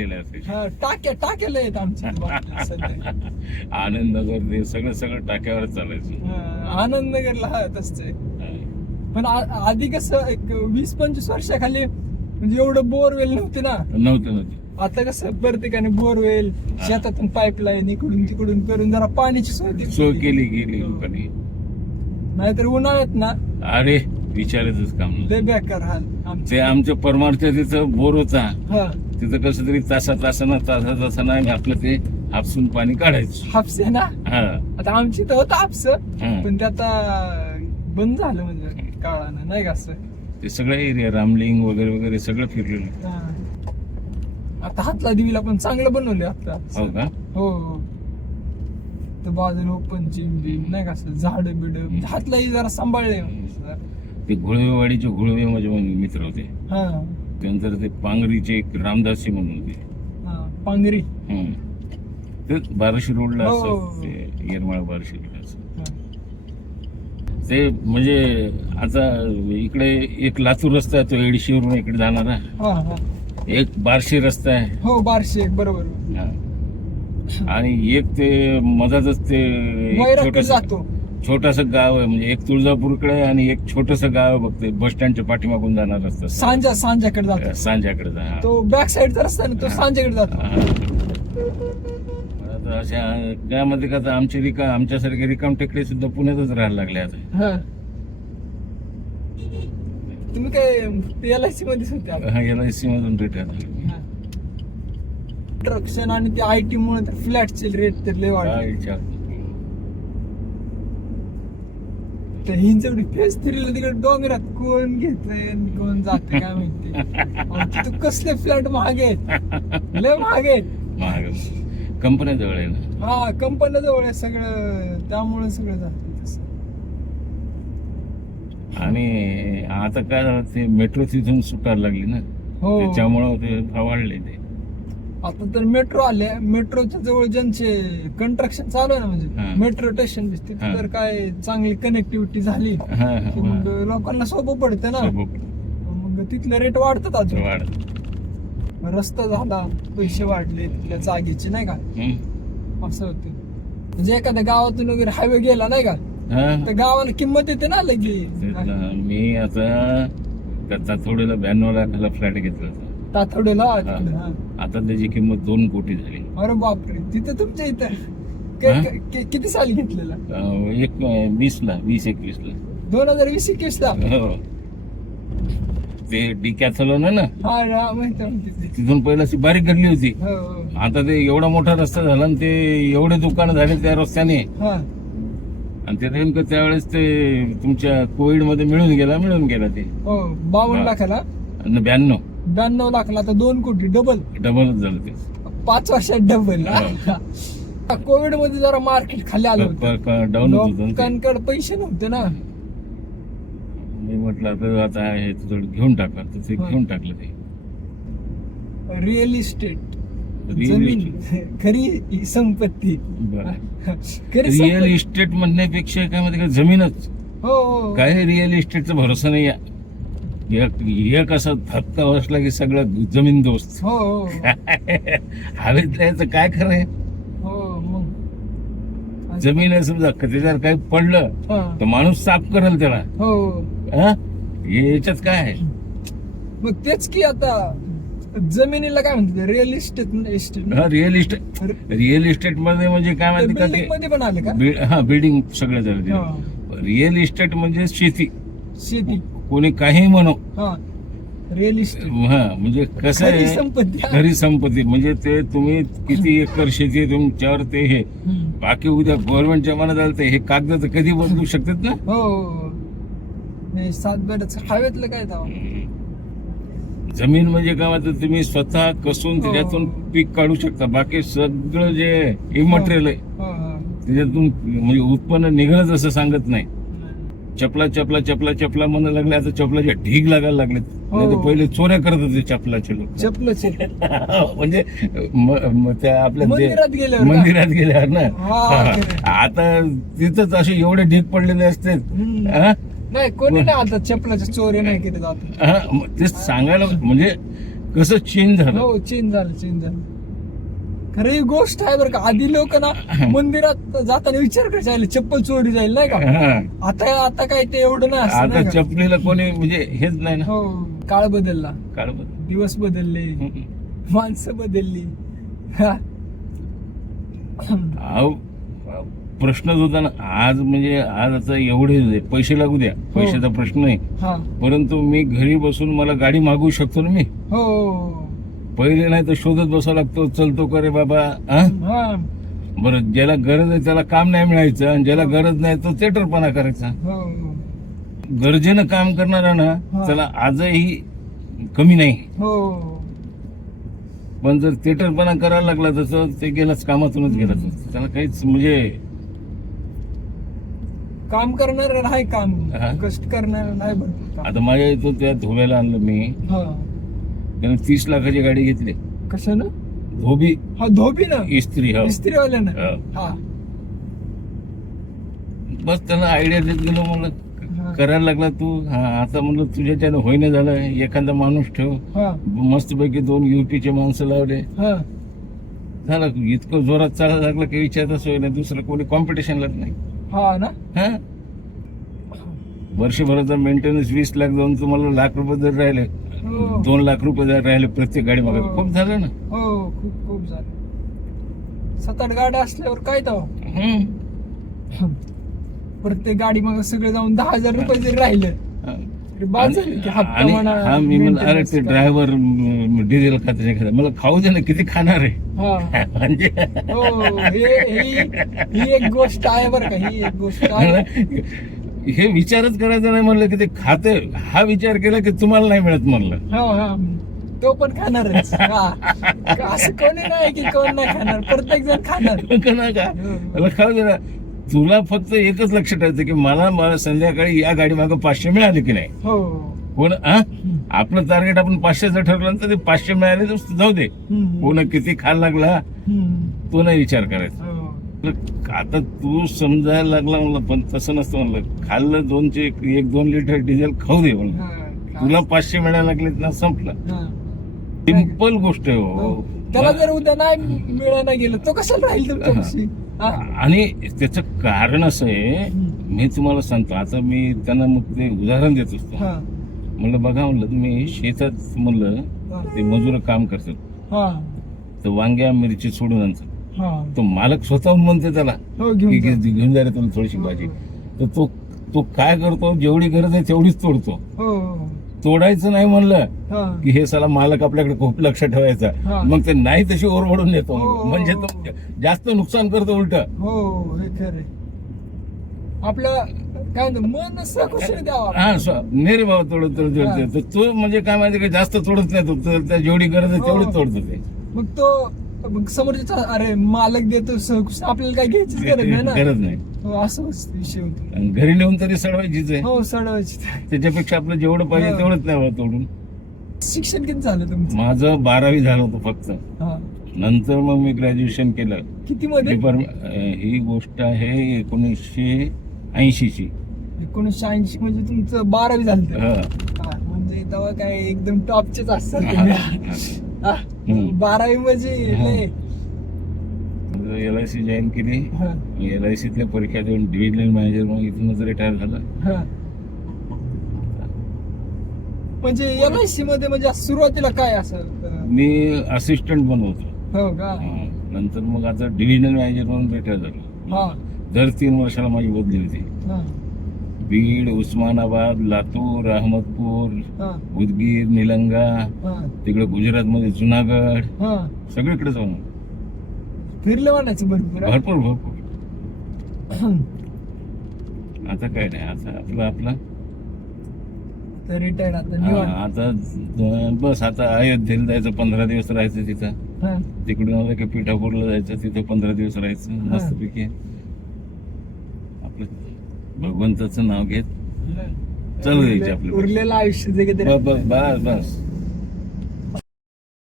बांधलेले असायचे. हा, टाक्याला आहेत आमच्या सध्या. आनंदनगर ते सगळं टाक्यावरच चालायचं. आनंदनगरला हा तसंच आहे. पण आधी कसं एक 20-25 वर्षाखाली म्हणजे एवढं बोरवेल नव्हते ना. नव्हते. आता कसं प्रत्येकाने बोरवेल, शेतातून पाईपलाईन इकडून तिकडून करून जरा पाण्याची सोय केली लोकांनी. नाहीतर उन्हाळ्यात ना अरे विचारायचंच काम नाही. लय बेकार हाल ते आमच्या परमार्थ तिथं बोर होता. हा, तिथं कसं तरी तासाना आपलं ते हापसून पाणी काढायचं. हापसे ना. हा आता आमची तर होतं हापस, हा. पण ते आता बंद झालं म्हणजे काळानं, नाही का असं. ते सगळं एरिया रामलिंग वगैरे सगळं फिरलेलं. हा. आता हातला देवीला पण चांगलं बनवले आता. हो का? हो. तर बाजूला ओपन चिंबी नाही का असं झाड बिड हातलाही जरा सांभाळले. ते घोळवेवाडीचे घोळवे माझे मित्र होते. हा त्यानंतर ते पांगरीचे एक रामदासी म्हणून होते. हा, पांगरी. ते बार्शी रोडला हो. असं ते येरमाळ बार्शी रोडला असं. हा. ते म्हणजे आता इकडे एक लातूर रस्ता आहे, तो एडशीवरून इकडे जाणारा. हा हा. एक बार्शी रस्ता आहे. हो, बारशे बरोबर. हा. आणि एक ते मधातच ते वैरागकडे जातो. छोटस गाव आहे, म्हणजे एक तुळजापूरकडे आहे आणि एक छोटस गाव आहे बघते बस स्टँडच्या पाठीमागून जाणार रस्ता. सांजाकडे जातो. सांजाकडे जा. तो बॅक साईडचा रस्ता ना, तो सांजाकडे जातो. आता अशा गावामध्ये का आता आमच्यासारखे रिकाम टेकडे सुद्धा पुण्यातच राहायला लागले आता. हा. तुम्ही काय LIC मध्येच होते आता? LIC मधून रिटायर झाले. ट्रक्शन आणि ते IT मुळे तर फ्लॅटचे रेट तर लय वाढले. तर हिंचवडी फेस थ्रीला तिकडे डोंगरात कोण घेतय आणि कोण जाते काय माहिती. तिथं कसले फ्लॅट महाग आहेत, लय महाग आहेत. कंपन्या जवळ आहे ना. हा, कंपन्या जवळ आहे सगळं, त्यामुळे सगळं जातं तसं. आणि आता काय झालं, ते मेट्रो तिथून सुटायला लागली ना. हो. त्याच्यामुळं ते भाव वाढले ते. आता तर मेट्रो आले, मेट्रोच्या जवळ ज्यांचे कंस्ट्रक्शन चालू आहे ना, म्हणजे हा. मेट्रो स्टेशन दिसते, हा. तर काय चांगली कनेक्टिव्हिटी झाली की मग लोकांना सोपं पडतं ना. मग तिथले रेट वाढतात अजून. रस्ता झाला, पैसे वाढले तिथल्या जागेचे, नाही का असं होतं. म्हणजे एखाद्या गावातून वगैरे हायवे गेला नाही का, तर गावाला किंमत येते ना लगेच. मी आता थोडेला 92 लाखाला फ्लॅट घेतला होता. तातडीला. आता त्याची किंमत 2 कोटी झाली. अरे बापरे. तिथं तुमच्या इथं किती साली घेतलेला? 2021 ला. 2020-21 ला. हो. ते डिकॅथलॉन आहे ना, हा माहिती. तिथून पहिला अशी बारीक गल्ली होती. हो. आता ते एवढा मोठा रस्ता झाला आणि ते एवढे दुकानं झाले त्या रस्त्याने. हा. आणि ते नेमकं त्यावेळेस ते तुमच्या कोविड मध्ये मिळून गेला ते. हो, 52 लाखाला. 92 लाखाला आता 2 कोटी, डबलच झालं ते. 5 वर्षात डबल. कोविड मध्ये जरा मार्केट खाली आलं होतं, डाऊन होत. लोकांकडे पैसे नव्हते ना. मी म्हटलं आता हे थोडं घेऊन टाका, तर ते घेऊन टाकलं ते. रिअल इस्टेट, जमीन, खरी संपत्ती. रिअल इस्टेट म्हणण्यापेक्षा काय माहिती का, जमीनच. हो. काय रिअल इस्टेटचा भरोसा नाही. एक असा धक्का बसला की सगळं जमीन दोस्त. हो. हवेत याचं काय खरं आहे. हो. मग जमीन आहे समजा, त्याच्यावर काही पडलं तर माणूस साफ करेल त्याला. हो. याच्यात काय आहे. मग तेच की आता जमिनीला काय म्हणते, रिअल इस्टेट. रिअल इस्टेट मध्ये म्हणजे काय माहिती का, बिल्डिंग मध्ये पण आले का? बिल्डिंग सगळं झालं. रिअल इस्टेट म्हणजे शेती. कोणी काही म्हणो. रिअल इस्टेट म्हणजे कसं आहे, खरी संपत्ती म्हणजे ते तुम्ही किती एकर शेती आहे तुमच्यावर ते हे. बाकी उद्या गव्हर्नमेंटच्या मनात आलं तर हे कागद कधी बदलू शकतात ना. हो. 7 बेडच हवेतलं काय जमीन म्हणजे काय म्हणतात, तुम्ही स्वतः कसून त्याच्यातून पीक काढू शकता. बाकी सगळं जे इमटेरियल आहे त्याच्यातून म्हणजे उत्पन्न निघणंच असं सांगत नाही. चपला म्हणायला लागले, आता चपलाच्या ढीग लागायला लागलेत. पहिले चोऱ्या करत होते चपलाचे लोक. चपलाचे म्हणजे त्या आपल्या मंदिरात गेल्यावर ना. आता तिथंच असे एवढे ढीग पडलेले असतात. नाही, कोणी नाही आता चपलाच्या चोरी नाही केले जात. ते सांगायला म्हणजे कसं चेंज झालं. हो चेंज झालं खरं ही गोष्ट आहे बरं का. आधी लोक ना मंदिरात जाताना विचार करायचे चप्पल चोरी जाईल नाही का. हा. आता काय ते एवढं नाही असं आता नाही का? चपलीला कोणी म्हणजे हेच नाही ना. हो काळ बदलला, काळ दिवस बदलले, माणसं बदलली. हा. अहो, प्रश्नच होता ना आज. म्हणजे आज आता एवढे पैसे लागू द्या, पैशाचा प्रश्न नाही, हा. परंतु मी घरी बसून मला गाडी मागवू शकतो ना मी. हो पहिले नाही तर शोधत बसावं लागतो, चलतो का रे बाबा. हा? हा. बरं, ज्याला गरज आहे त्याला काम नाही मिळायचं, आणि ज्याला गरज नाही तो तेटरपणा करायचा. हो गरजेनं काम करणारा ना हा. त्याला आजही कमी नाही. हो पण जर तेटरपणा करायला लागला तसं ते गेलाच, कामातूनच गेला त्याला काहीच म्हणजे. काम करणार नाही, काम हा. कष्ट करणार नाही भरपूर काम. आता माझ्या इथं त्या धोब्याला आणलं मी, हा. त्यानं 30 लाखाची गाडी घेतली. कशानं? धोबी हा धोबी ना, इस्त्री. हो. इस्त्रीवाल्यानं. हो. हा. बस त्याला आयडिया देत गेलो, म्हणलं हा. करायला लागला तू. हा, आता म्हणलं तुझ्याच्यानं होईना झालं, एखादा माणूस ठेव. हा. मस्तपैकी 2 युपीचे माणसं लावले, हा. झालं. इतकं जोरात चालायला लागलं की विचारताच होईना. दुसरं कोणी कॉम्पिटिशनलाच नाही. हा ना. हा, वर्षभराचा मेंटेनन्स 20 लाख जाऊन तुम्हाला ₹1,00,000 जर राहिले, हो. ₹2,00,000 जर राहिले प्रत्येक गाडी मागे, हो. खूप झालं ना. हो खूप झालं. 7-8 गाड्या असल्यावर काय तेव्हा हम्म. प्रत्येक गाडी मग सगळे जाऊन ₹10,000 जरी राहिलं हा. तरी बाज झाली की हप्ता आणि म्हणा, हा, मी म्हणलं अरे maintenance ते करा. ड्रायव्हर डिझेल खात्याचे मला खाऊ दे ना, किती खाणार आहे. हा. म्हणजे हो ही एक गोष्ट आहे बरं का. ही एक गोष्ट आहे. हे विचारच करायचा नाही म्हणलं की ते खाते. हा विचार केला की तुम्हाला नाही मिळत म्हणलं. हा. तो पण खाणारच. हा. असं कोणी नाही की कोण नाही खाणार, प्रत्येक जण खाणार. मला खाऊ दे ना. तुला फक्त एकच लक्ष ठेवायचं की मला संध्याकाळी या गाडी मागं 500 मिळाले की नाही. हो. कोण आपलं टार्गेट आपण 500चं ठरलं तर ते 500 मिळाले तर जाऊ दे. कोण किती खायला लागला तो नाही विचार करायचा. हो. आता तू समजायला लागला म्हणलं, पण तसं नसतं म्हणलं. खाल्लं 1-2 लिटर डिझेल खाऊ दे म्हणलं. हा. तुला 500 मिळायला लागले ना, संपलं. हा. सिंपल गोष्ट आहे. हो. त्याला जर उद्या नाही मिळायला गेलं तो कशाला राहील तुमच्यापाशी. आणि त्याचं कारण असं आहे, मी तुम्हाला सांगतो. आता मी त्यांना मग ते उदाहरण देत असतो. म्हणलं बघा, म्हणलं तुम्ही शेतात म्हणलं ते मजूर काम करतात, तर वांग्या मिरची सोडून आणतात. तो मालक स्वतःहून म्हणते त्याला की घेऊन जा रे तुला थोडीशी भाजी. तर तो काय करतो, जेवढी गरज आहे तेवढीच तोडतो. तोडायचं नाही म्हणलं की हे साला मालक आपल्याकडे खूप लक्ष ठेवायचा. मग ते नाही तशी ओरबडून देतो. म्हणजे तो जास्त नुकसान करतो उलट. हो हे खरं. आपलं काय म्हणतो, मन सकुशल द्यावा. हा, नेरे बाबा तोडत तर तो म्हणजे काय माहिती का, जास्त तोडत नाही तो. त्या जेवढी गरज आहे तेवढीच तोडतो ते. मग तो समोरच्या अरे मालक देतो सहकुश, आपल्याला काय घ्यायचीच गरज नाही ना. गरज नाही. असं विषय होतो. घरी नेऊन तरी सडवायचीच आहे. हो सडवायची. त्याच्यापेक्षा आपलं जेवढं पाहिजे तेवढंच नाही बाबा तोडून. शिक्षण किती झालं तुमचं? माझं 12वी झालं होतं फक्त. नंतर मग मी ग्रॅज्युएशन केलं. किती मध्ये? ही गोष्ट आहे 1980ची. 1980 म्हणजे तुमचं 12वी झालं. म्हणजे तेव्हा काय एकदम टॉपचेच असतात. 12वी म्हणजे LIC जॉईन केली. LICतल्या परीक्षा देऊन डिव्हिजनल मॅनेजर मग इथूनच रिटायर झाला. म्हणजे LIC मध्ये म्हणजे सुरुवातीला काय असं? मी असिस्टंट बनवतो. हो का? नंतर मग आता डिव्हिजनल मॅनेजर म्हणून रिटायर झालो. दर 3 वर्षाला माझी बदली होती. बीड, उस्मानाबाद, लातूर, अहमदपूर, उदगीर, निलंगा, तिकडे गुजरात मध्ये जुनागड, सगळीकडे जाऊन फिरलं म्हणायचं भरपूर. आता काय नाही, आता आपला रिटायर आता बस. आता अयोध्येला जायचं, 15 दिवस राहायचं तिथं. तिकडून आलं की पिठापूरला जायचं, तिथं 15 दिवस राहायचं मस्तपैकी. आपलं भगवंताचं नाव घेत चालू द्यायचे आपलं उरलेलं आयुष्य. बस.